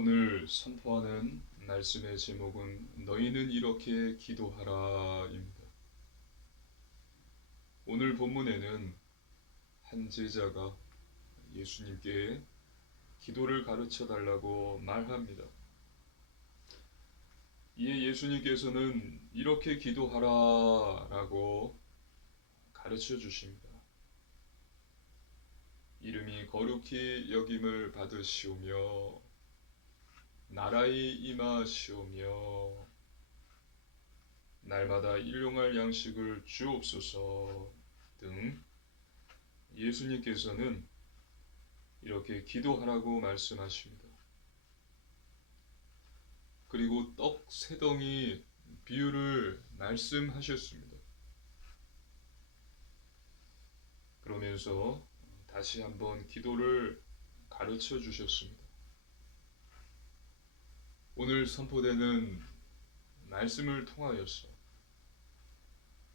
오늘 선포하는 말씀의 제목은 너희는 이렇게 기도하라입니다. 오늘 본문에는 한 제자가 예수님께 기도를 가르쳐 달라고 말합니다. 이에 예수님께서는 이렇게 기도하라라고 가르쳐 주십니다. 이름이 거룩히 여김을 받으시오며 나라의 임하시오며 날마다 일용할 양식을 주옵소서 등 예수님께서는 이렇게 기도하라고 말씀하십니다. 그리고 떡 세 덩이 비유를 말씀하셨습니다. 그러면서 다시 한번 기도를 가르쳐 주셨습니다. 오늘 선포되는 말씀을 통하여서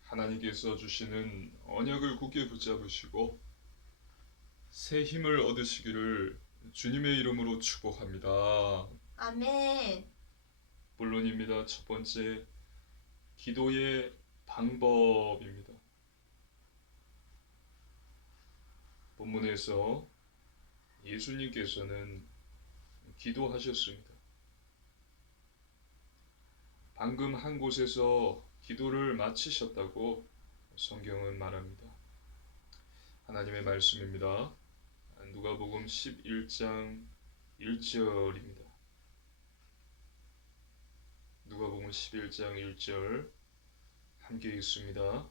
하나님께서 주시는 언약을 굳게 붙잡으시고 새 힘을 얻으시기를 주님의 이름으로 축복합니다. 아멘. 본론입니다. 첫 번째, 기도의 방법입니다. 본문에서 예수님께서는 기도하셨습니다. 방금 한 곳에서 기도를 마치셨다고 성경은 말합니다. 하나님의 말씀입니다. 누가복음 11장 1절입니다. 누가복음 11장 1절 함께 읽습니다.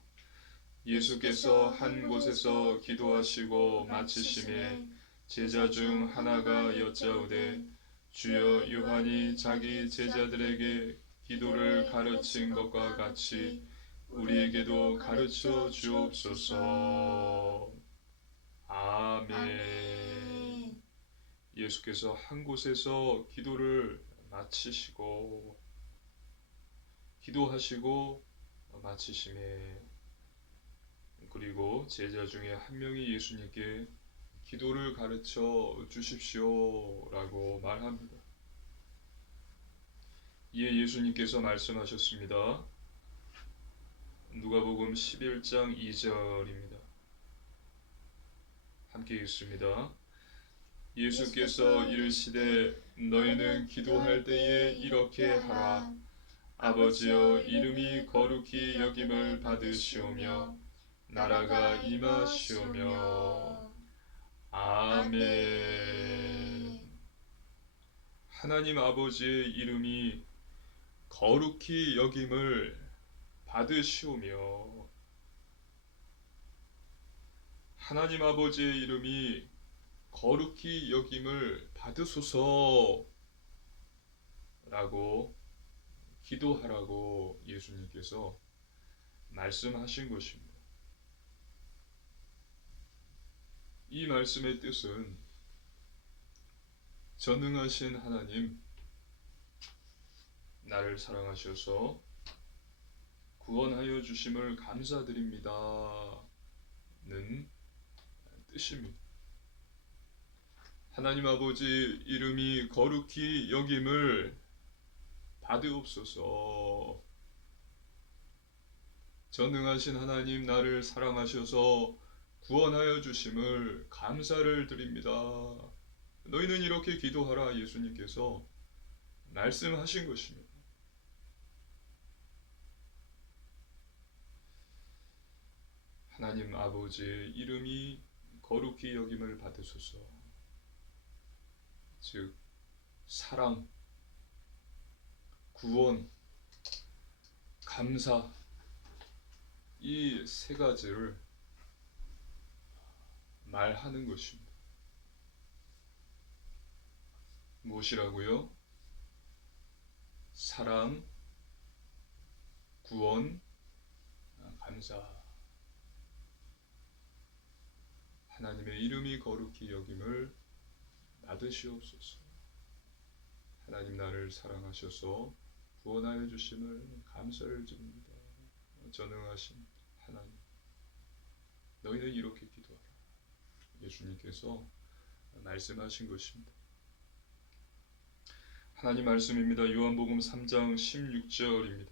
예수께서 한 곳에서 기도하시고 마치심에 제자 중 하나가 여짜오되 주여 요한이 자기 제자들에게 기도를 가르친 것과 같이 우리에게도 가르쳐 주옵소서. 아멘. 예수께서 한 곳에서 기도를 마치시고 기도하시고 마치심에 그리고 제자 중에 한 명이 예수님께 기도를 가르쳐 주십시오라고 말합니다. 이에 예수님께서 말씀하셨습니다. 누가복음 11장 2절입니다. 함께 읽습니다. 예수께서 이르시되 너희는 기도할 때에 이렇게 하라. 아버지여 이름이 거룩히 여김을 받으시오며 나라가 임하시오며 아멘. 하나님 아버지의 이름이 거룩히 여김을 받으시오며 하나님 아버지의 이름이 거룩히 여김을 받으소서 라고 기도하라고 예수님께서 말씀하신 것입니다. 이 말씀의 뜻은 전능하신 하나님, 나를 사랑하셔서 구원하여 주심을 감사드립니다는 뜻입니다. 하나님 아버지 이름이 거룩히 여김을 받으옵소서. 전능하신 하나님, 나를 사랑하셔서 구원하여 주심을 감사를 드립니다. 너희는 이렇게 기도하라 예수님께서 말씀하신 것입니다. 하나님 아버지의 이름이 거룩히 여김을 받으소서. 즉 사랑, 구원, 감사 이 세 가지를 말하는 것입니다. 무엇이라고요? 사랑, 구원, 감사. 하나님의 이름이 거룩히 여김을 받으시옵소서. 하나님 나를 사랑하셔서 구원하여 주심을 감사를 드립니다. 전능하신 하나님, 너희는 이렇게 기도하라. 예수님께서 말씀하신 것입니다. 하나님 말씀입니다. 요한복음 3장 16절입니다.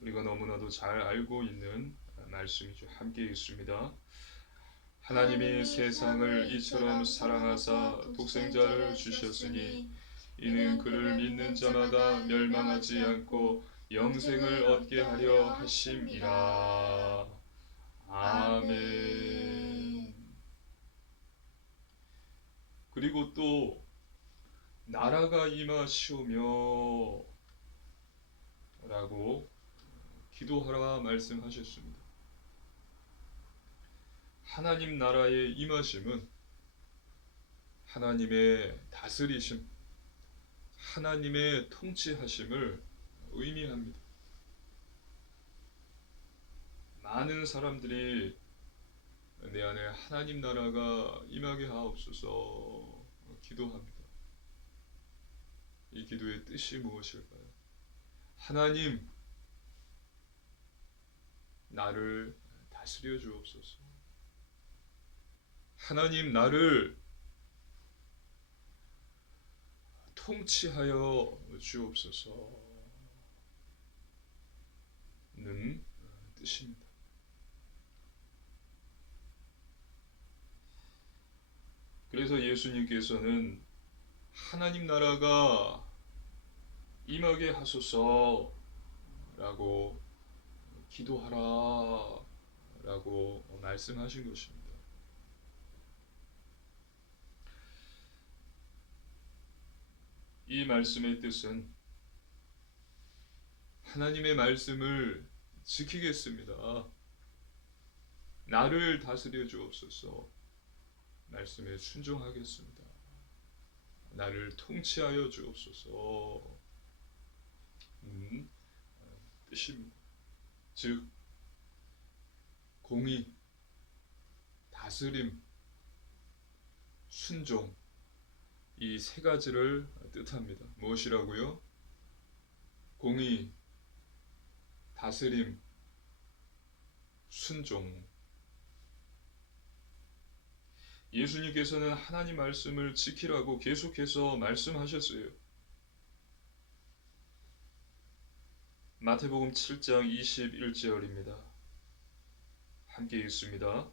우리가 너무나도 잘 알고 있는 말씀이죠. 함께 읽습니다. 하나님이 세상을 이처럼 사랑하사 독생자를 주셨으니 이는 그를 믿는 자마다 멸망하지 않고 영생을 얻게 하려 하심이라. 아멘. 그리고 또 나라가 임하시오며 라고 기도하라 말씀하셨습니다. 하나님 나라의 임하심은 하나님의 다스리심, 하나님의 통치하심을 의미합니다. 많은 사람들이 내 안에 하나님 나라가 임하게 하옵소서 기도합니다. 이 기도의 뜻이 무엇일까요? 하나님, 나를 다스려 주옵소서. 하나님, 나를 통치하여 주옵소서는 뜻입니다. 그래서 예수님께서는 하나님 나라가 임하게 하소서라고 기도하라 라고 말씀하신 것입니다. 이 말씀의 뜻은 하나님의 말씀을 지키겠습니다. 나를 다스려 주옵소서. 말씀에 순종하겠습니다. 나를 통치하여 주옵소서. 뜻입니다. 즉 공의, 다스림, 순종 이 세 가지를 뜻합니다. 무엇이라고요? 공의, 다스림, 순종. 예수님께서는 하나님 말씀을 지키라고 계속해서 말씀하셨어요. 마태복음 7장 21절입니다. 함께 읽습니다.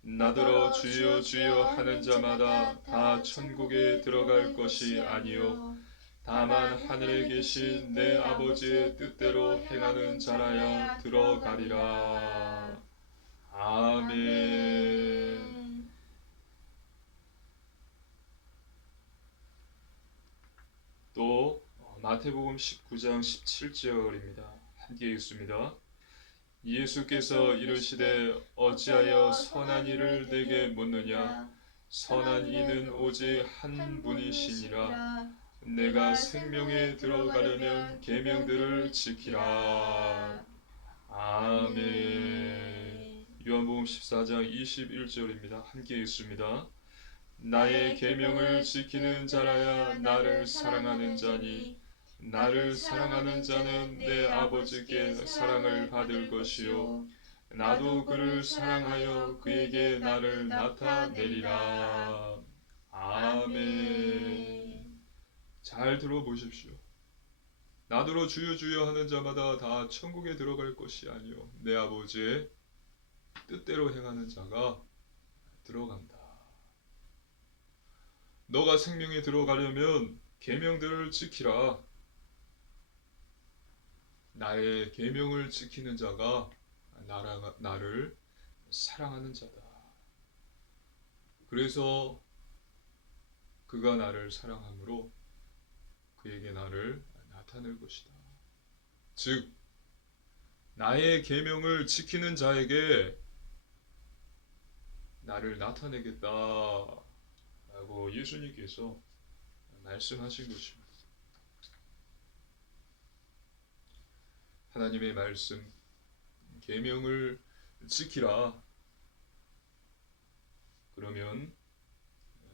나더러 주여 주여 하는 자마다 다 천국에 들어갈 것이 아니요 다만 하늘에 계신 내 아버지의 뜻대로 행하는 자라야 들어가리라. 아멘. 또 마태복음 19장 17절입니다. 함께 읽습니다. 예수께서 이르시되 어찌하여 선한 이를 내게 묻느냐? 선한 이는 오직 한 분이시니라. 내가 생명에 들어가려면 계명들을 지키라. 아멘. 요한복음 14장 21절입니다. 함께 읽습니다. 나의 계명을 지키는 자라야 나를 사랑하는 자니 나를 사랑하는 자는 내 아버지께 사랑을 받을 것이요 나도 그를 사랑하여 그에게 나를 나타내리라. 아멘. 잘 들어보십시오. 나더러 주여 주여 하는 자마다 다 천국에 들어갈 것이 아니요 내 아버지의 뜻대로 행하는 자가 들어간다. 너가 생명에 들어가려면 계명들을 지키라. 나의 계명을 지키는 자가 나를 사랑하는 자다. 그래서 그가 나를 사랑함으로 그에게 나를 나타낼 것이다. 즉 나의 계명을 지키는 자에게 나를 나타내겠다 라고 예수님께서 말씀하신 것입니다. 하나님의 말씀, 계명을 지키라. 그러면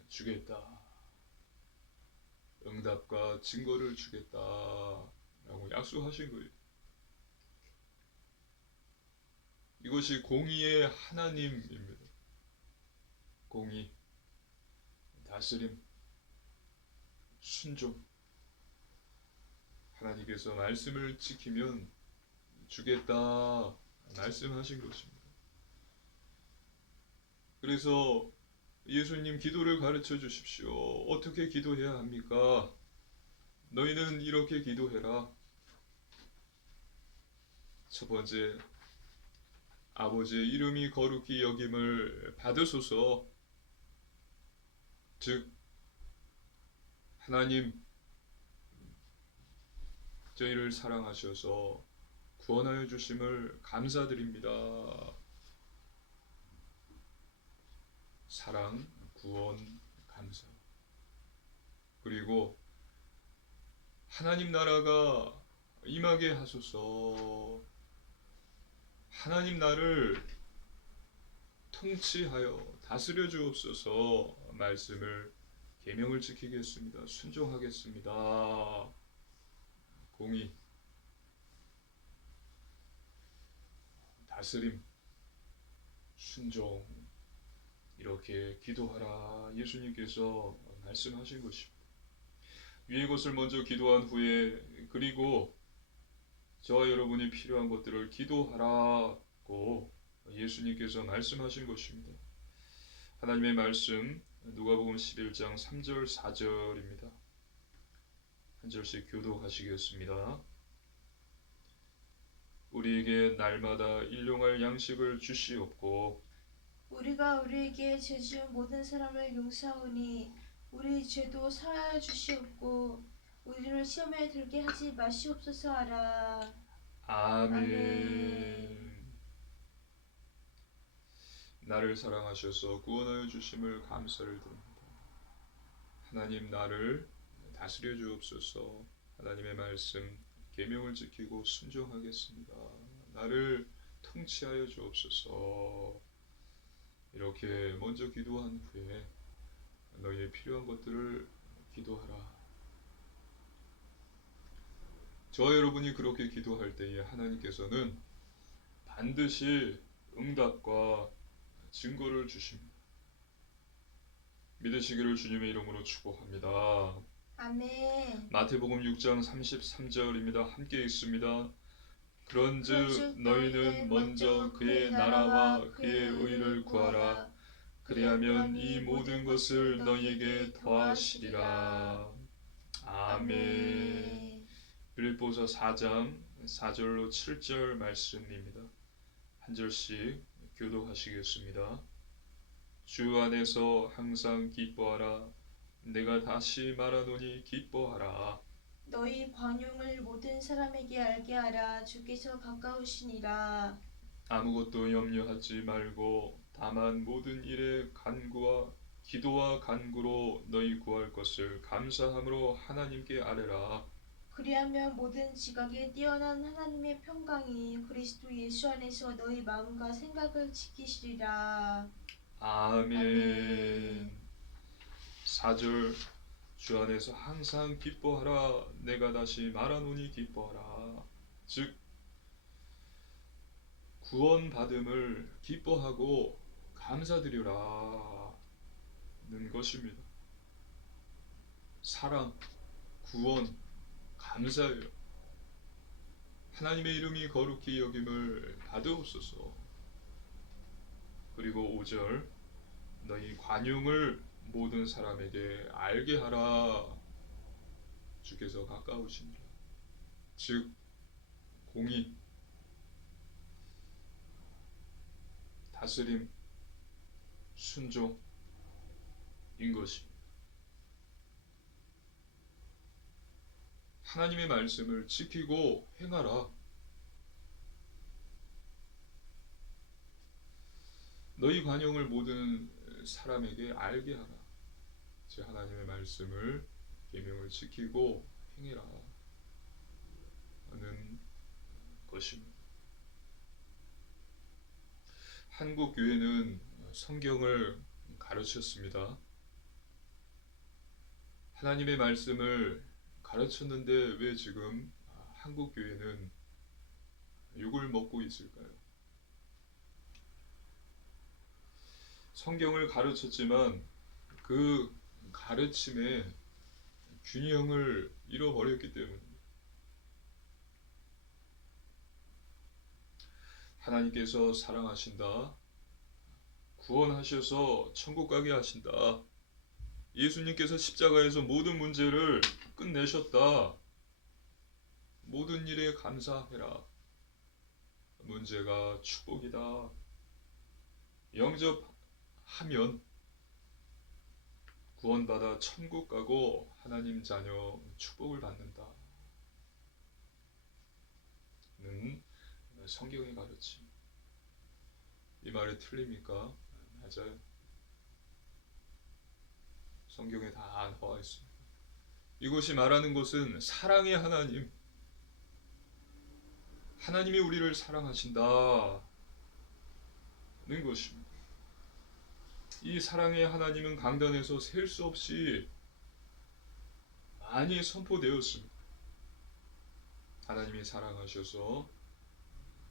주겠다. 응답과 증거를 주겠다. 라고 약속하신 거예요. 이것이 공의의 하나님입니다. 공의, 다스림, 순종. 하나님께서 말씀을 지키면 주겠다 말씀하신 것입니다. 그래서 예수님 기도를 가르쳐 주십시오. 어떻게 기도해야 합니까? 너희는 이렇게 기도해라. 첫 번째, 아버지의 이름이 거룩히 여김을 받으소서. 즉 하나님 저희를 사랑하셔서 구원하여 주심을 감사드립니다. 사랑, 구원, 감사. 그리고 하나님 나라가 임하게 하소서. 하나님 나를 통치하여 다스려 주옵소서. 말씀을 계명을 지키겠습니다. 순종하겠습니다. 공의, 다스림, 순종 이렇게 기도하라 예수님께서 말씀하신 것입니다. 위의 것을 먼저 기도한 후에 그리고 저와 여러분이 필요한 것들을 기도하라고 예수님께서 말씀하신 것입니다. 하나님의 말씀 누가복음 11장 3절 4절입니다. 한 절씩 교독하시겠습니다. 우리에게 날마다 일용할 양식을 주시옵고 우리가 우리에게 죄 지은 모든 사람을 용서하오니 우리 죄도 사하여 주시옵고 우리를 시험에 들게 하지 마시옵소서 하라. 아멘. 아멘. 나를 사랑하셔서 구원하여 주심을 감사를 드립니다. 하나님 나를 다스려 주옵소서. 하나님의 말씀 계명을 지키고 순종하겠습니다. 나를 통치하여 주옵소서. 이렇게 먼저 기도한 후에 너희의 필요한 것들을 기도하라. 저와 여러분이 그렇게 기도할 때에 하나님께서는 반드시 응답과 증거를 주십니다. 믿으시기를 주님의 이름으로 축복합니다. 아멘. 마태복음 6장 33절입니다. 함께 읽습니다. 그런즉 너희는 먼저 그의 나라와 그의 의를 구하라. 그리하면 이 모든 것을 너희에게 더하시리라. 아멘. 빌립보서 4장 4절로 7절 말씀입니다. 한 절씩 교독하시겠습니다. 주 안에서 항상 기뻐하라. 내가 다시 말하노니 기뻐하라. 너희 관용을 모든 사람에게 알게 하라. 주께서 가까우시니라. 아무것도 염려하지 말고 다만 모든 일에 간구와 기도와 간구로 너희 구할 것을 감사함으로 하나님께 아뢰라. 그리하면 모든 지각에 뛰어난 하나님의 평강이 그리스도 예수 안에서 너희 마음과 생각을 지키시리라. 아멘. 아멘. 4절 주 안에서 항상 기뻐하라. 내가 다시 말하노니 기뻐하라. 즉 구원 받음을 기뻐하고 감사드리라는 것입니다. 사랑, 구원, 감사해요. 하나님의 이름이 거룩히 여김을 받으옵소서. 그리고 5절 너희 관용을 모든 사람에게 알게 하라. 주께서 가까우시니라. 즉 공의, 다스림, 순종인 것입니다. 하나님의 말씀을 지키고 행하라. 너희 관용을 모든 사람에게 알게 하라. 즉 하나님의 말씀을 계명을 지키고 행해라 하는 것입니다. 한국 교회는 성경을 가르쳤습니다. 하나님의 말씀을 가르쳤는데 왜 지금 한국 교회는 욕을 먹고 있을까요? 성경을 가르쳤지만 그 가르침에 균형을 잃어버렸기 때문입니다. 하나님께서 사랑하신다. 구원하셔서 천국 가게 하신다. 예수님께서 십자가에서 모든 문제를 끝내셨다. 모든 일에 감사해라. 문제가 축복이다. 영접하면 구원받아 천국 가고 하나님 자녀 축복을 받는다. 는 성경의 가르침. 이 말이 틀립니까? 맞아요. 성경에 다 나와 있습니다. 이것이 말하는 것은 사랑의 하나님, 하나님이 우리를 사랑하신다는 것입니다. 이 사랑의 하나님은 강단에서 셀 수 없이 많이 선포되었습니다. 하나님이 사랑하셔서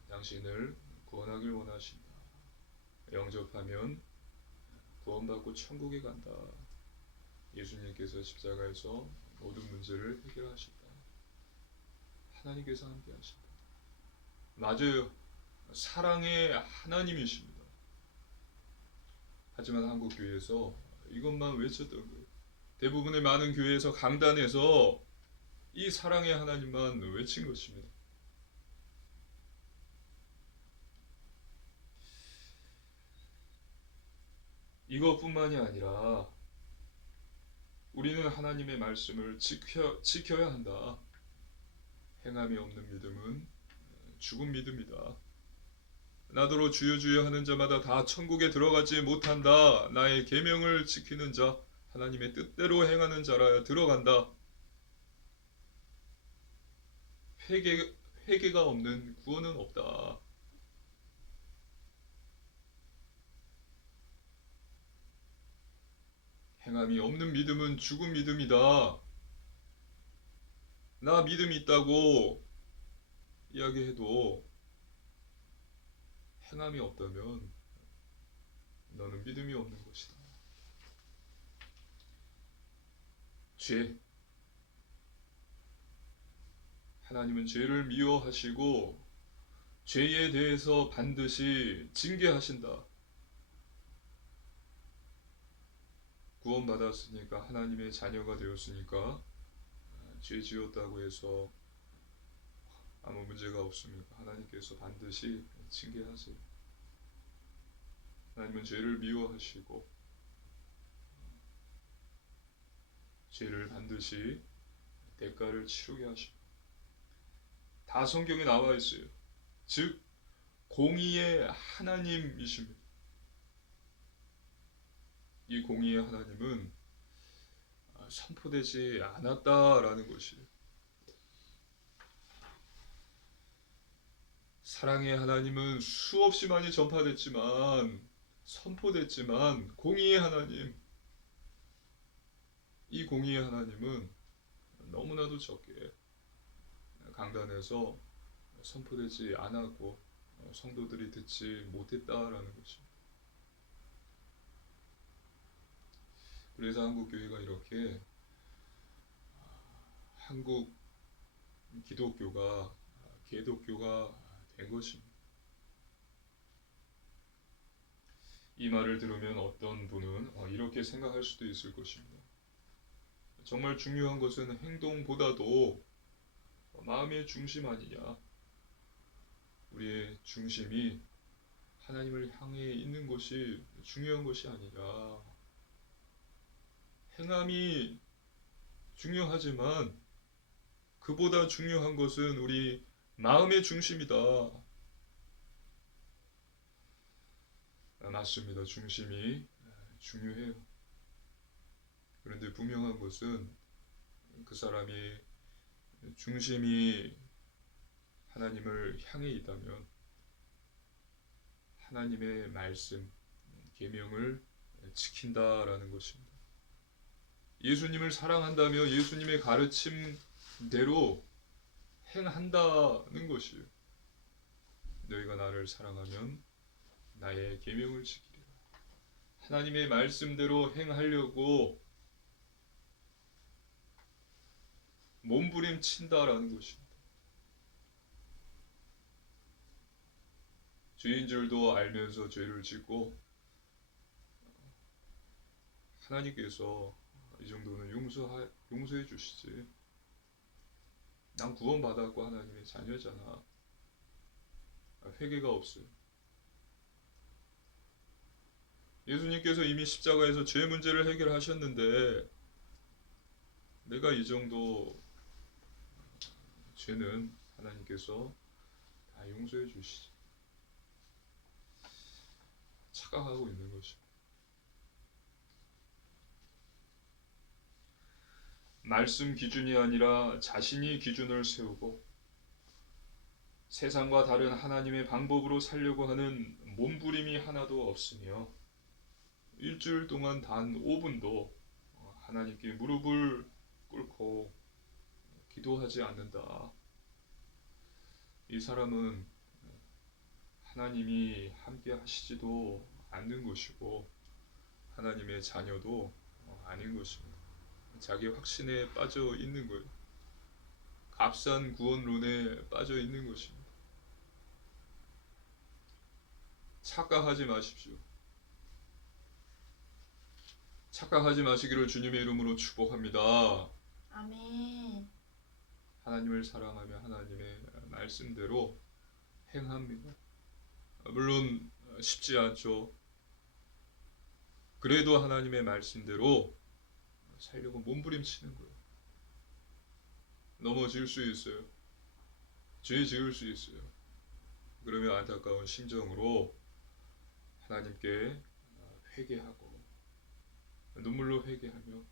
당신을 구원하길 원하신다. 영접하면 구원받고 천국에 간다. 예수님께서 십자가에서 모든 문제를 해결하신다. 하나님께서 함께 하신다. 맞아요. 사랑의 하나님이십니다. 하지만 한국 교회에서 이것만 외쳤던 거예요. 대부분의 많은 교회에서 강단에서 이 사랑의 하나님만 외친 것입니다. 이것뿐만이 아니라 우리는 하나님의 말씀을 지켜야 한다. 행함이 없는 믿음은 죽은 믿음이다. 나더러 주여 주여 하는 자마다 다 천국에 들어가지 못한다. 나의 계명을 지키는 자, 하나님의 뜻대로 행하는 자라야 들어간다. 회개가 없는 구원은 없다. 행함이 없는 믿음은 죽은 믿음이다. 나 믿음이 있다고 이야기해도 행함이 없다면 너는 믿음이 없는 것이다. 죄. 하나님은 죄를 미워하시고 죄에 대해서 반드시 징계하신다. 구원받았으니까 하나님의 자녀가 되었으니까 죄 지었다고 해서 아무 문제가 없습니까? 하나님께서 반드시 징계하세요. 하나님은 죄를 미워하시고 죄를 반드시 대가를 치르게 하십니다. 다 성경에 나와 있어요. 즉 공의의 하나님이십니다. 이 공의의 하나님은 선포되지 않았다라는 것이에요. 사랑의 하나님은 수없이 많이 전파됐지만 선포됐지만 공의의 하나님, 이 공의의 하나님은 너무나도 적게 강단에서 선포되지 않았고 성도들이 듣지 못했다라는 것입니다. 그래서 한국 교회가 이렇게 한국 기독교가 개독교가 된 것입니다. 이 말을 들으면 어떤 분은 이렇게 생각할 수도 있을 것입니다. 정말 중요한 것은 행동보다도 마음의 중심 아니냐. 우리의 중심이 하나님을 향해 있는 것이 중요한 것이 아니냐. 행함이 중요하지만 그보다 중요한 것은 우리 마음의 중심이다. 맞습니다. 중심이 중요해요. 그런데 분명한 것은 그 사람이 중심이 하나님을 향해 있다면 하나님의 말씀, 계명을 지킨다라는 것입니다. 예수님을 사랑한다며 예수님의 가르침대로 행한다는 것이에요. 너희가 나를 사랑하면 나의 계명을 지키리라. 하나님의 말씀대로 행하려고 몸부림친다라는 것입니다. 죄인 줄도 알면서 죄를 짓고 하나님께서 이 정도는 용서해 주시지. 난 구원받았고 하나님의 자녀잖아. 회개가 없어요. 예수님께서 이미 십자가에서 죄 문제를 해결하셨는데 내가 이 정도 죄는 하나님께서 다 용서해 주시지. 착각하고 있는 것이. 말씀 기준이 아니라 자신이 기준을 세우고 세상과 다른 하나님의 방법으로 살려고 하는 몸부림이 하나도 없으며 일주일 동안 단 5분도 하나님께 무릎을 꿇고 기도하지 않는다. 이 사람은 하나님이 함께 하시지도 않는 것이고 하나님의 자녀도 아닌 것입니다. 자기 확신에 빠져 있는 거예요. 값싼 구원론에 빠져 있는 것입니다. 착각하지 마십시오. 착각하지 마시기를 주님의 이름으로 축복합니다. 아멘. 하나님을 사랑하며 하나님의 말씀대로 행합니다. 물론 쉽지 않죠. 그래도 하나님의 말씀대로 살려고 몸부림치는 거예요. 넘어질 수 있어요. 죄 지을 수 있어요. 그러면 안타까운 심정으로 하나님께 회개하고 눈물로 회개하며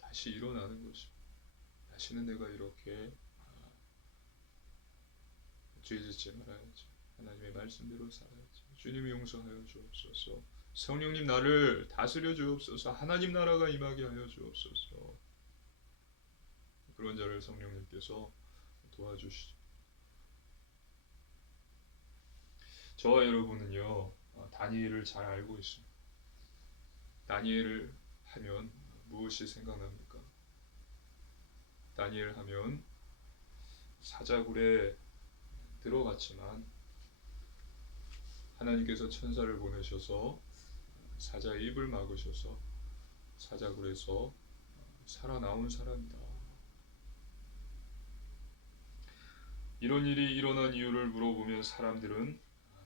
다시 일어나는 것입니다. 다시는 내가 이렇게 죄 짓지 말아야지. 하나님의 말씀대로 살아야지. 주님이 용서하여 주옵소서. 성령님 나를 다스려 주옵소서. 하나님 나라가 임하게 하여 주옵소서. 그런 자를 성령님께서 도와주시죠. 저와 여러분은요, 다니엘을 잘 알고 있습니다. 다니엘을 하면 무엇이 생각납니까? 다니엘 하면 사자굴에 들어갔지만 하나님께서 천사를 보내셔서 사자의 입을 막으셔서 사자굴에서 살아나온 사람이다. 이런 일이 일어난 이유를 물어보면 사람들은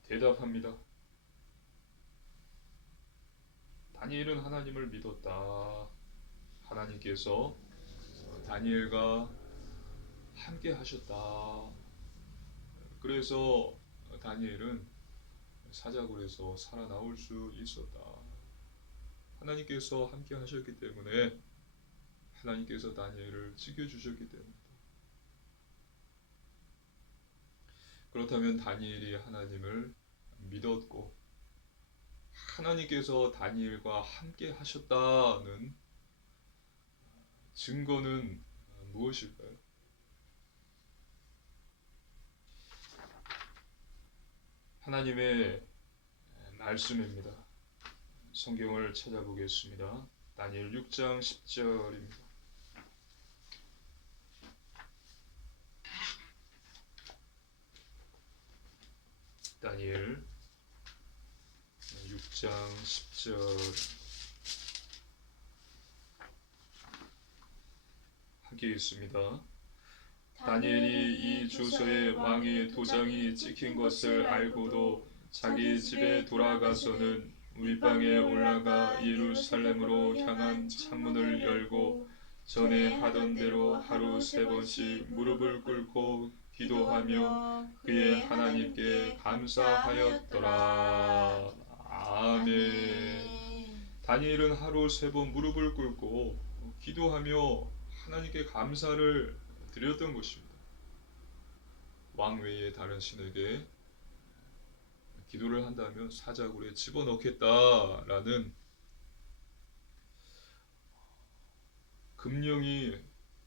대답합니다. 다니엘은 하나님을 믿었다. 하나님께서 다니엘과 함께 하셨다. 그래서 다니엘은 사자굴에서 살아나올 수 있었다. 하나님께서 함께 하셨기 때문에 하나님께서 다니엘을 지켜주셨기 때문이다. 그렇다면 다니엘이 하나님을 믿었고 하나님께서 다니엘과 함께 하셨다는 증거는 무엇일까요? 하나님의 말씀입니다. 성경을 찾아보겠습니다. 다니엘 6장 10절입니다. 다니엘 6장 10절 함께 읽습니다. 다니엘이 이 주소에 왕의 도장이 찍힌 것을 알고도 자기 집에 돌아가서는 윗방에 올라가 예루살렘으로 향한 창문을 열고 전에 하던 대로 하루 3번씩 무릎을 꿇고 기도하며 그의 하나님께 감사하였더라. 아멘. 다니엘은 하루 3번 무릎을 꿇고 기도하며 하나님께 감사를 드렸던 것입니다. 왕 외에 다른 신에게 기도를 한다면 사자굴에 집어넣겠다라는 금령이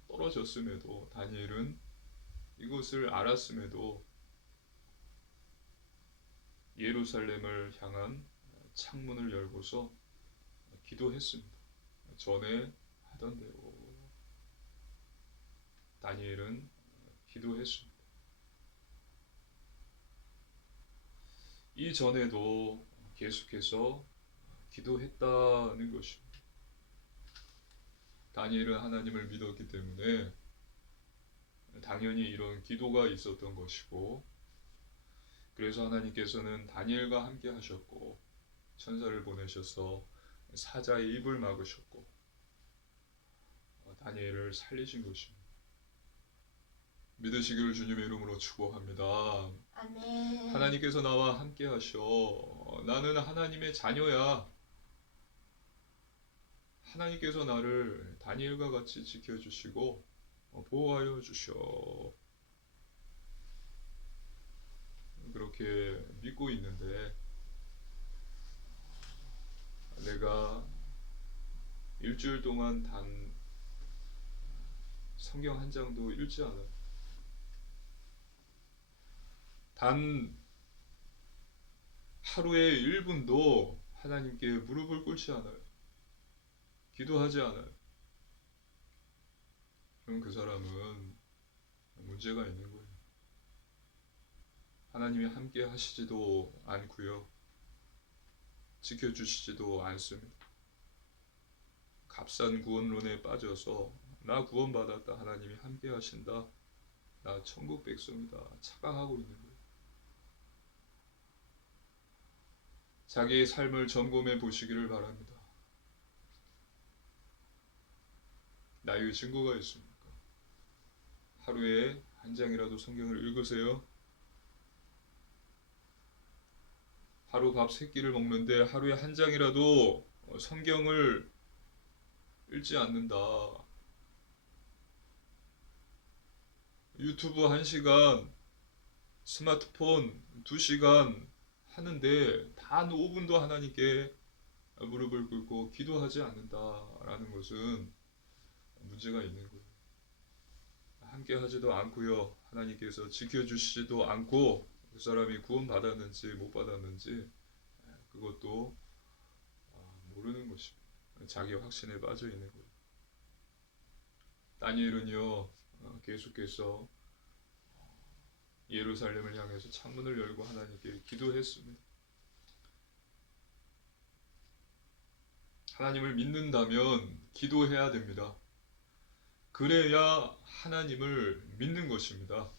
떨어졌음에도 다니엘은 이것을 알았음에도 예루살렘을 향한 창문을 열고서 기도했습니다. 전에 하던 대로. 다니엘은 기도했습니다. 이전에도 계속해서 기도했다는 것입니다. 다니엘은 하나님을 믿었기 때문에 당연히 이런 기도가 있었던 것이고, 그래서 하나님께서는 다니엘과 함께 하셨고 천사를 보내셔서 사자의 입을 막으셨고 다니엘을 살리신 것입니다. 믿으시기를 주님의 이름으로 축복합니다. 아멘. 하나님께서 나와 함께 하셔. 나는 하나님의 자녀야. 하나님께서 나를 다니엘과 같이 지켜주시고 보호하여 주셔. 그렇게 믿고 있는데 내가 일주일 동안 단 성경 한 장도 읽지 않아요. 단 하루에 1분도 하나님께 무릎을 꿇지 않아요. 기도하지 않아요. 그럼 그 사람은 문제가 있는 거예요. 하나님이 함께 하시지도 않고요. 지켜주시지도 않습니다. 값싼 구원론에 빠져서 나 구원받았다. 하나님이 함께 하신다. 나 천국 백성이다. 착각하고 있는 거예요. 자기의 삶을 점검해 보시기를 바랍니다. 나의 증거가 있습니까? 하루에 한 장이라도 성경을 읽으세요. 하루 밥 3끼를 먹는데 하루에 한 장이라도 성경을 읽지 않는다. 유튜브 1시간, 스마트폰 2시간 하는데 단 5분도 하나님께 무릎을 꿇고 기도하지 않는다라는 것은 문제가 있는 거예요. 함께 하지도 않고요. 하나님께서 지켜주시지도 않고 그 사람이 구원받았는지 못 받았는지 그것도 모르는 것입니다. 자기 확신에 빠져 있는 거예요. 다니엘은요 계속해서 예루살렘을 향해서 창문을 열고 하나님께 기도했습니다. 하나님을 믿는다면 기도해야 됩니다. 그래야 하나님을 믿는 것입니다.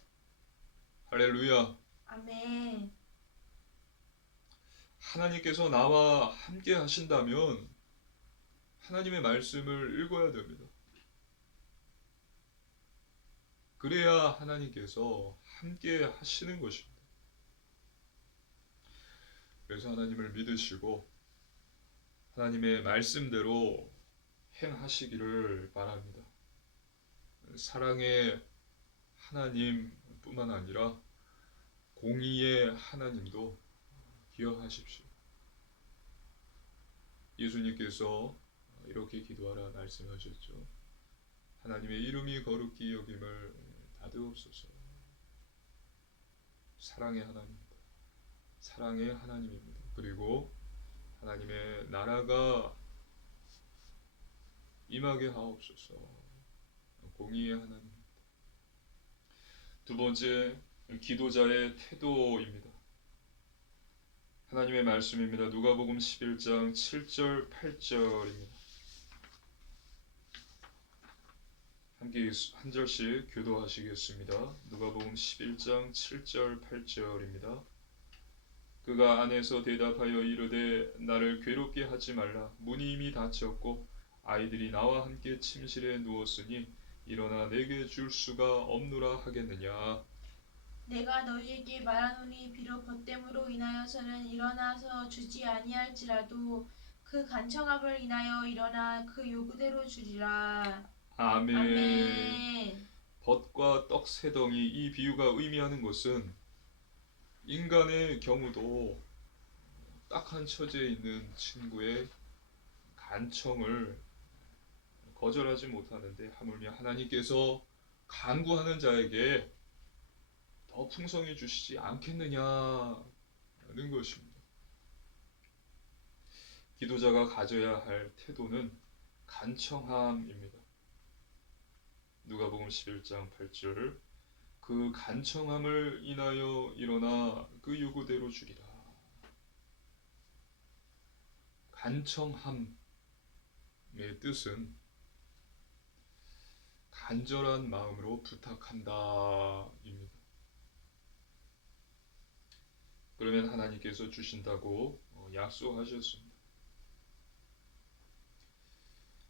할렐루야. 아멘. 하나님께서 나와 함께 하신다면 하나님의 말씀을 읽어야 됩니다. 그래야 하나님께서 함께 하시는 것입니다. 그래서 하나님을 믿으시고 하나님의 말씀대로 행하시기를 바랍니다. 사랑의 하나님뿐만 아니라 공의의 하나님도 기억하십시오. 예수님께서 이렇게 기도하라 말씀하셨죠. 하나님의 이름이 거룩히 여김을 다되옵소서. 사랑의 하나님입니다. 사랑의 하나님입니다. 그리고 하나님의 나라가 임하게 하옵소서. 공의의 하나님입니다. 두 번째, 기도자의 태도입니다. 하나님의 말씀입니다. 누가복음 11장 7절 8절입니다. 함께 한 절씩 교도하시겠습니다. 누가복음 11장 7절 8절입니다. 그가 안에서 대답하여 이르되 나를 괴롭게 하지 말라. 문이 이미 닫혔고 아이들이 나와 함께 침실에 누웠으니 일어나 내게 줄 수가 없노라 하겠느냐. 내가 너희에게 말하노니 비록 벗됨으로 인하여서는 일어나서 주지 아니할지라도 그 간청함을 인하여 일어나 그 요구대로 주리라. 아멘. 아멘. 벗과 떡 세 덩이, 이 비유가 의미하는 것은 인간의 경우도 딱한 처지에 있는 친구의 간청을 거절하지 못하는데 하물며 하나님께서 간구하는 자에게 더 풍성히 주시지 않겠느냐는 것입니다. 기도자가 가져야 할 태도는 간청함입니다. 누가복음 11장 8절 그 간청함을 인하여 일어나 그 요구대로 주리라. 간청함의 뜻은 간절한 마음으로 부탁한다입니다. 그러면 하나님께서 주신다고 약속하셨습니다.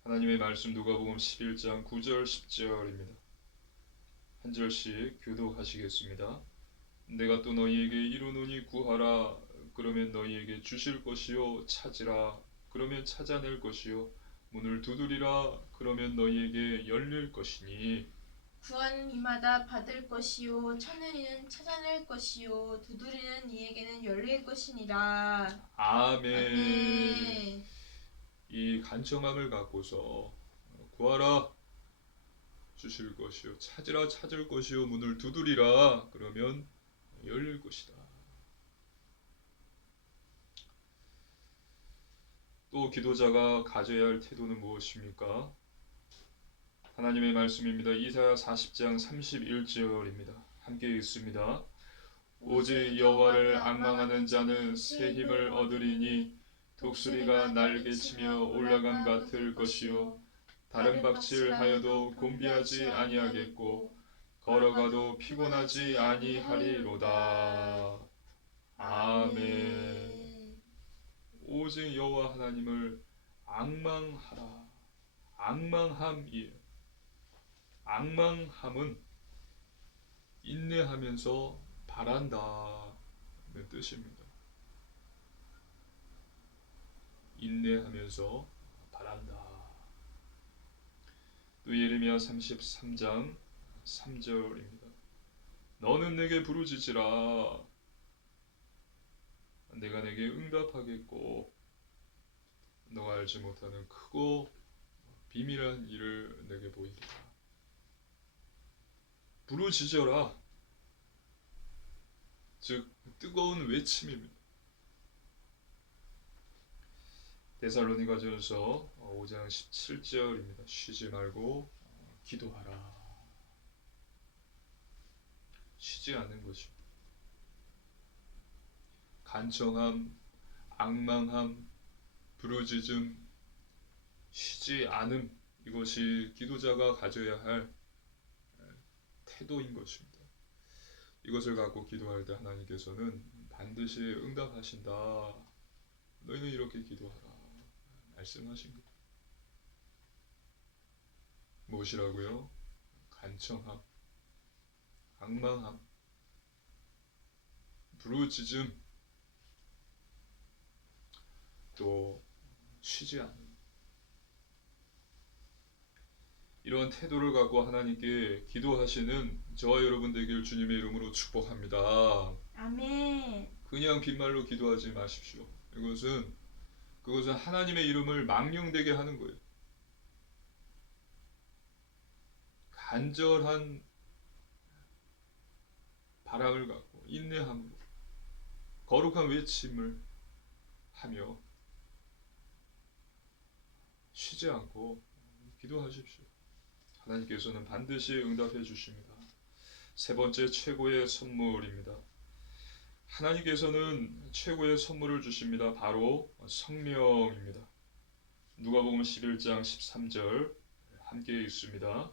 하나님의 말씀 누가복음 11장 9절 10절입니다. 한 절씩 교독하시겠습니다. 내가 또 너희에게 이루노니 구하라 그러면 너희에게 주실 것이요 찾으라 그러면 찾아낼 것이요 문을 두드리라 그러면 너희에게 열릴 것이니 구하는 이마다 받을 것이요 찾는 이는 찾아낼 것이요 두드리는 이에게는 열릴 것이니라. 아멘. 아멘. 이 간청함을 갖고서 구하라 주실 것이요 찾으라 찾을 것이요 문을 두드리라 그러면 열릴 것이다. 또 기도자가 가져야 할 태도는 무엇입니까? 하나님의 말씀입니다. 이사야 40장 31절입니다. 함께 읽습니다. 오직 여호와를 앙망하는 자는 새 힘을 얻으리니 독수리가 날개치며 올라감 같을 것이요 다른 박질하여도 곤비하지 아니하겠고 걸어가도 피곤하지 아니하리로다. 아멘. 오직 여호와 하나님을 앙망하라. 앙망함이에요. 앙망함은 인내하면서 바란다는 뜻입니다. 인내하면서 바란다. 또 예레미야 33장 3절입니다. 너는 내게 부르짖으라. 내가 내게 응답하겠고 너가 알지 못하는 크고 비밀한 일을 내게 보이리라. 부르짖어라. 즉 뜨거운 외침입니다. 데살로니가전서 5장 17절입니다. 쉬지 말고 기도하라. 쉬지 않는 것입니다. 간청함, 앙망함, 부르짖음, 쉬지 않음 이것이 기도자가 가져야 할 태도인 것입니다. 이것을 갖고 기도할 때 하나님께서는 반드시 응답하신다. 너희는 이렇게 기도하라 말씀하신 것. 무엇이라고요? 간청함, 앙망함, 부르짖음, 또 쉬지 않음. 이런 태도를 갖고 하나님께 기도하시는 저와 여러분 되길 주님의 이름으로 축복합니다. 아멘. 그냥 빈말로 기도하지 마십시오. 그것은 하나님의 이름을 망령되게 하는 거예요. 간절한 바람을 갖고 인내함으로 거룩한 외침을 하며 쉬지 않고 기도하십시오. 하나님께서는 반드시 응답해 주십니다. 세 번째 최고의 선물입니다. 하나님께서는 최고의 선물을 주십니다. 바로 성령입니다. 누가복음 11장 13절 함께 읽습니다.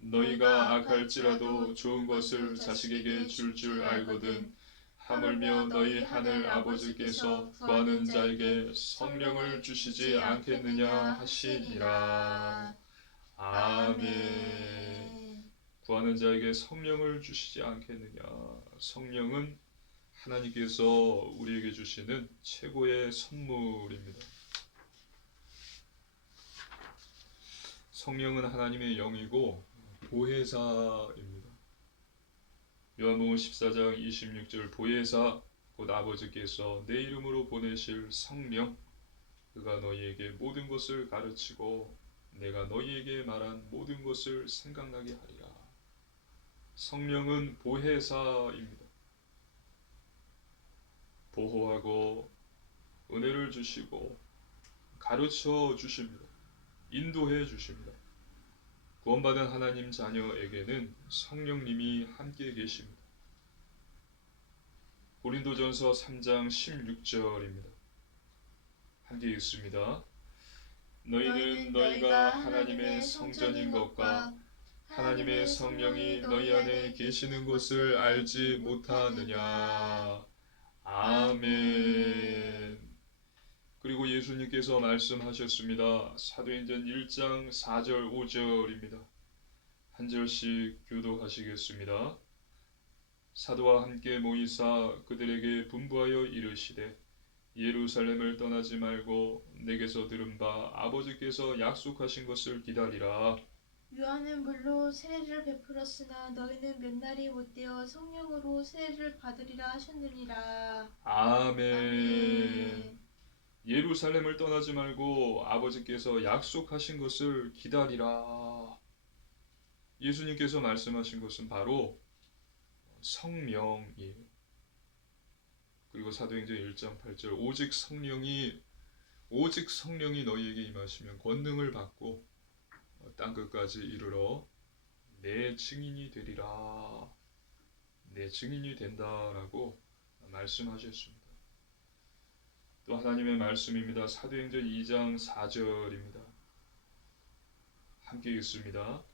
너희가 악할지라도 좋은 것을 자식에게 줄 알거든 하물며 너희 하늘 아버지께서 구하는 자에게 성령을 주시지 않겠느냐 하시니라. 아멘. 구하는 자에게 성령을 주시지 않겠느냐. 성령은 하나님께서 우리에게 주시는 최고의 선물입니다. 성령은 하나님의 영이고 보혜사입니다. 요한복음 14장 26절 보혜사 곧 아버지께서 내 이름으로 보내실 성령 그가 너희에게 모든 것을 가르치고 내가 너희에게 말한 모든 것을 생각나게 하리라. 성령은 보혜사입니다. 보호하고 은혜를 주시고 가르쳐 주십니다. 인도해 주십니다. 구원받은 하나님 자녀에게는 성령님이 함께 계십니다. 고린도전서 3장 16절입니다. 함께 읽습니다. 너희는 너희가 하나님의 성전인 것과 하나님의 성령이 너희 안에 계시는 것을 알지 못하느냐. 아멘. 그리고 예수님께서 말씀하셨습니다. 사도행전 1장 4절 5절입니다. 한 절씩 교도하시겠습니다. 사도와 함께 모이사 그들에게 분부하여 이르시되 예루살렘을 떠나지 말고 내게서 들은 바 아버지께서 약속하신 것을 기다리라. 요한은 물로 세례를 베풀었으나 너희는 몇 날이 못되어 성령으로 세례를 받으리라 하셨느니라. 아멘. 예루살렘을 떠나지 말고 아버지께서 약속하신 것을 기다리라. 예수님께서 말씀하신 것은 바로 성령이에요. 그리고 사도행전 1장 8절 오직 성령이 너희에게 임하시면 권능을 받고 땅끝까지 이르러 내 증인이 되리라. 내 증인이 된다라고 말씀하셨습니다. 또 하나님의 말씀입니다. 사도행전 2장 4절입니다. 함께 읽습니다.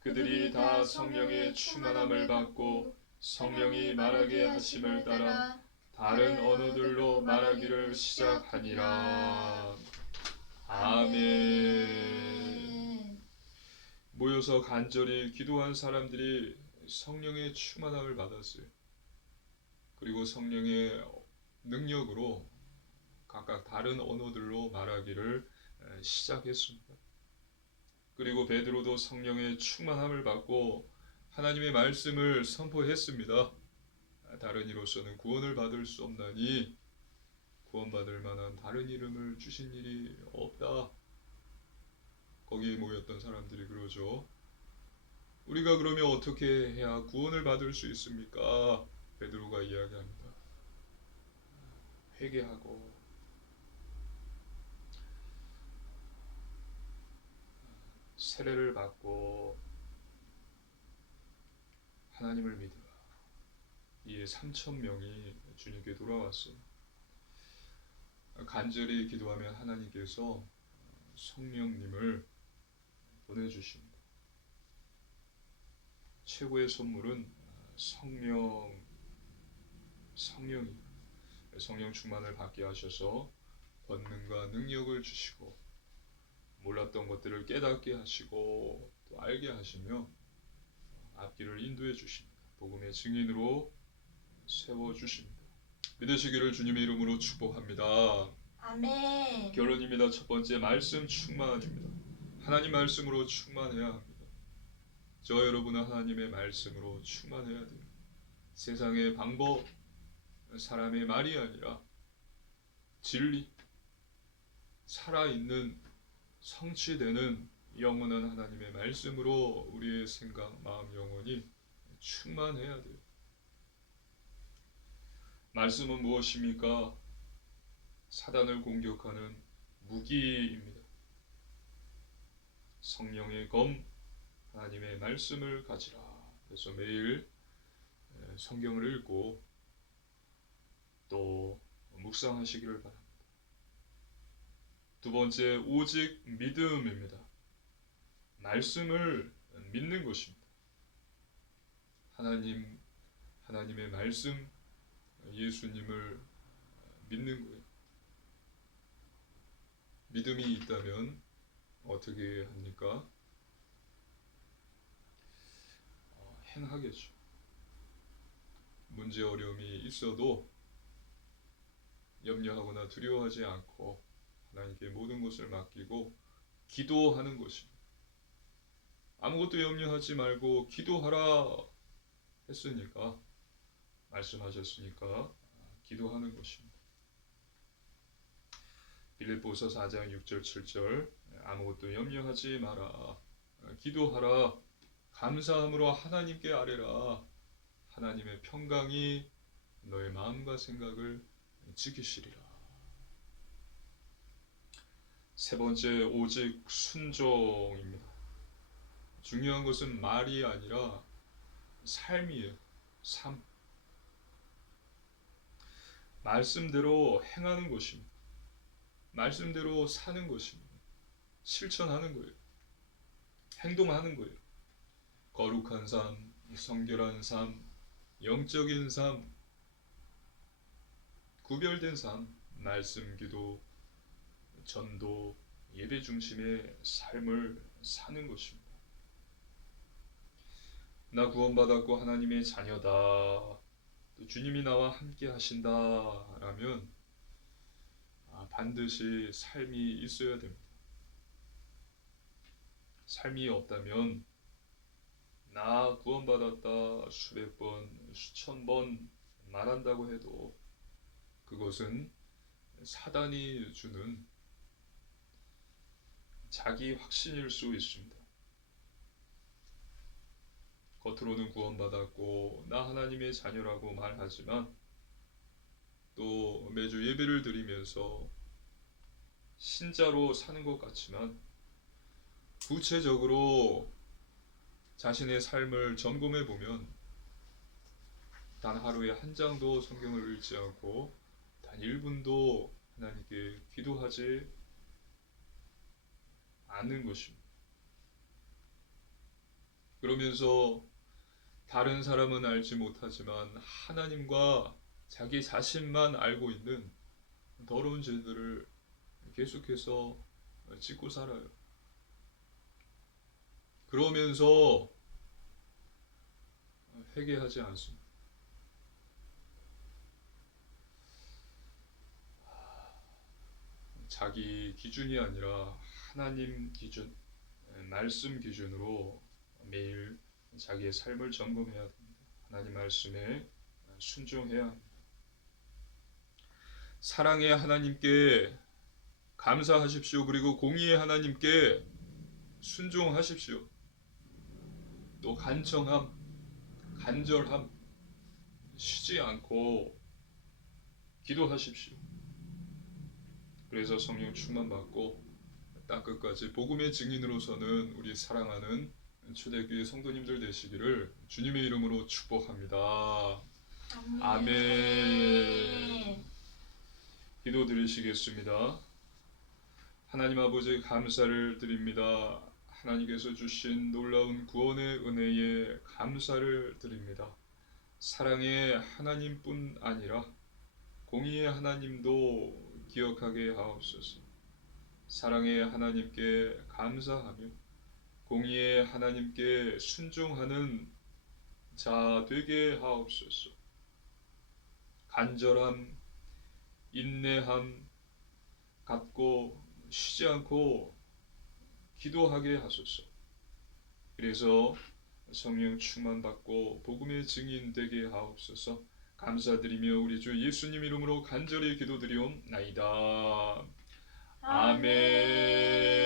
그들이 다 성령의 충만함을 받고 성령이 말하게 하심을 따라 다른 언어들로 말하기를 시작하니라. 아멘. 모여서 간절히 기도한 사람들이 성령의 충만함을 받았어요. 그리고 성령의 능력으로 각각 다른 언어들로 말하기를 시작했습니다. 그리고 베드로도 성령의 충만함을 받고 하나님의 말씀을 선포했습니다. 다른 이로서는 구원을 받을 수 없나니 구원받을 만한 다른 이름을 주신 일이 없다. 거기에 모였던 사람들이 그러죠. 우리가 그러면 어떻게 해야 구원을 받을 수 있습니까? 베드로가 이야기합니다. 회개하고 세례를 받고 하나님을 믿으라. 이에 3,000명이 주님께 돌아왔어요. 간절히 기도하면 하나님께서 성령님을 보내주십니다. 최고의 선물은 성령이에요. 성령 충만을 받게 하셔서 권능과 능력을 주시고 몰랐던 것들을 깨닫게 하시고 또 알게 하시며 앞길을 인도해 주십니다. 복음의 증인으로 세워주십니다. 믿으시기를 주님의 이름으로 축복합니다. 아멘. 결론입니다. 첫 번째, 말씀 충만입니다. 하나님 말씀으로 충만해야 합니다. 저 여러분은 하나님의 말씀으로 충만해야 돼요. 세상의 방법, 사람의 말이 아니라 진리, 살아있는 성취되는 영원한 하나님의 말씀으로 우리의 생각, 마음, 영혼이 충만해야 돼요. 말씀은 무엇입니까? 사단을 공격하는 무기입니다. 성령의 검, 하나님의 말씀을 가지라. 그래서 매일 성경을 읽고 또 묵상하시기를 바랍니다. 두 번째, 오직 믿음입니다. 말씀을 믿는 것입니다. 하나님의 말씀, 예수님을 믿는 거예요. 믿음이 있다면 어떻게 합니까? 행하겠죠. 문제 어려움이 있어도 염려하거나 두려워하지 않고 하나님께 모든 것을 맡기고 기도하는 것입니다. 아무것도 염려하지 말고 기도하라 했으니까, 말씀하셨으니까 기도하는 것입니다. 빌립보서 4장 6절 7절 아무것도 염려하지 마라. 기도하라. 감사함으로 하나님께 아뢰라. 하나님의 평강이 너의 마음과 생각을 지키시리라. 세 번째, 오직 순종입니다. 중요한 것은 말이 아니라 삶이에요. 삶. 말씀대로 행하는 것입니다. 말씀대로 사는 것입니다. 실천하는 거예요. 행동하는 거예요. 거룩한 삶, 성결한 삶, 영적인 삶, 구별된 삶, 말씀, 기도, 전도, 예배 중심의 삶을 사는 것입니다. 나 구원받았고 하나님의 자녀다. 또 주님이 나와 함께 하신다라면 반드시 삶이 있어야 됩니다. 삶이 없다면 나 구원받았다 수백 번, 수천 번 말한다고 해도 그것은 사단이 주는 자기 확신일 수 있습니다. 겉으로는 구원받았고 나 하나님의 자녀라고 말하지만 또 매주 예배를 드리면서 신자로 사는 것 같지만 구체적으로 자신의 삶을 점검해 보면 단 하루에 한 장도 성경을 읽지 않고 단 1분도 하나님께 기도하지 않는 것입니다. 그러면서 다른 사람은 알지 못하지만 하나님과 자기 자신만 알고 있는 더러운 죄들을 계속해서 짓고 살아요. 그러면서 회개하지 않습니다. 자기 기준이 아니라 하나님 기준, 말씀 기준으로 매일 자기의 삶을 점검해야 됩니다. 하나님 말씀에 순종해야 합니다. 사랑의 하나님께 감사하십시오. 그리고 공의의 하나님께 순종하십시오. 또 간청함, 간절함, 쉬지 않고 기도하십시오. 그래서 성령 충만 받고 땅끝까지 복음의 증인으로서는 우리 사랑하는 초대교회 성도님들 되시기를 주님의 이름으로 축복합니다. 아멘. 기도 드리시겠습니다. 하나님 아버지 감사를 드립니다. 하나님께서 주신 놀라운 구원의 은혜에 감사를 드립니다. 사랑의 하나님뿐 아니라 공의의 하나님도 기억하게 하옵소서. 사랑의 하나님께 감사하며 공의의 하나님께 순종하는 자 되게 하옵소서. 간절함, 인내함 갖고 쉬지 않고 기도하게 하소서. 그래서 성령 충만 받고 복음의 증인 되게 하옵소서. 감사드리며 우리 주 예수님 이름으로 간절히 기도드리옵나이다. 아멘.